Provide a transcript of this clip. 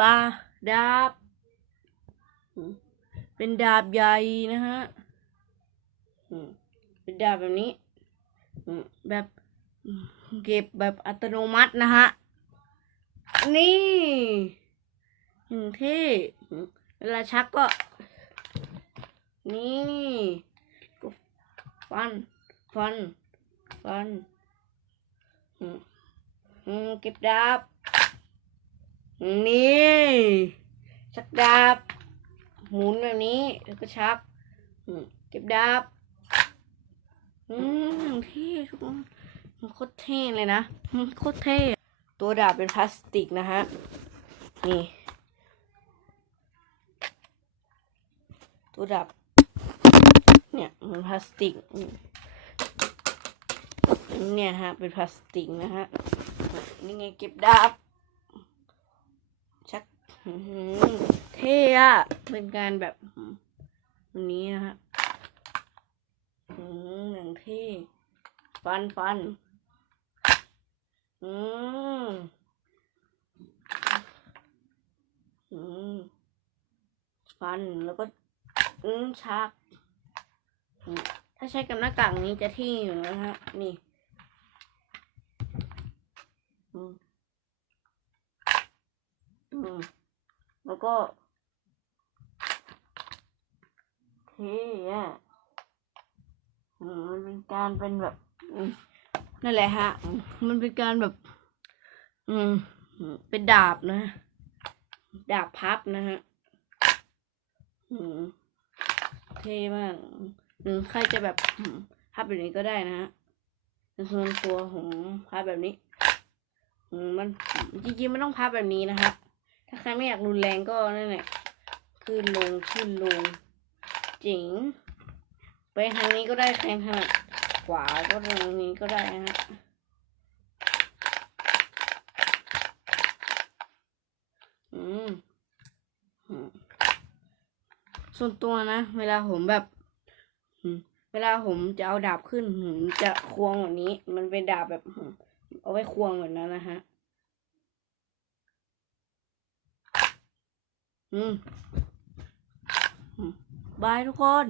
บาดาบ เป็นดาบใหญ่นะฮะเป็นดาบแบบนี้ แบบเก็บแบบอัตโนมัตินะฮะ นี่หนึ่งที่เวลาชักก็ นี่ก็ฟัน ฟัน ฟัน เก็บดาบ นี่ ชักดาบ หมุนแบบนี้ แล้วก็ชักเก็บดาบ อืมเท่ทุกคนมันโคตรเท่เลยนะโคตรเท่ตัวดาบเป็นพลาสติกนะฮะ นี่ ตัวดาบ เนี่ยมันพลาสติก เนี่ยฮะ เป็นพลาสติกนะฮะ นี่ไงเก็บดาบ เท่อะเป็นการแบบอื้ออันนี้นะฮะอืมอย่างเท่ฟันฟัน อืม อืม ฟันแล้วก็ อืมชัก ถ้าใช้กับหน้ากากนี้จะที่อยู่นะฮะ นี่ อืมอืม แล้วก็เท่อะมันเป็นการเป็นแบบนั่นแหละฮะ มันเป็นการแบบ อืม เป็นดาบนะ ดาบพับนะฮะเท่มากหรือใครจะแบบพับแบบนี้ก็ได้นะฮะส่วนตัวผมพับแบบนี้ มันจริงๆไม่ต้องพับแบบนี้นะฮะ ถ้าใครไม่อยากรุนแรงก็นั่นแหละขึ้นลงขึ้นลงจ๋งไปทางนี้ก็ได้ใครถนัดขวาก็ทางนี้ก็ได้นะฮะอืมส่วนตัวนะ เวลาผมแบบเวลาผมจะเอาดาบขึ้นผมจะควงแบบนี้ มันเป็นดาบแบบเอาไว้ควงแบบนั้นนะฮะ อืม อืมบายทุกคน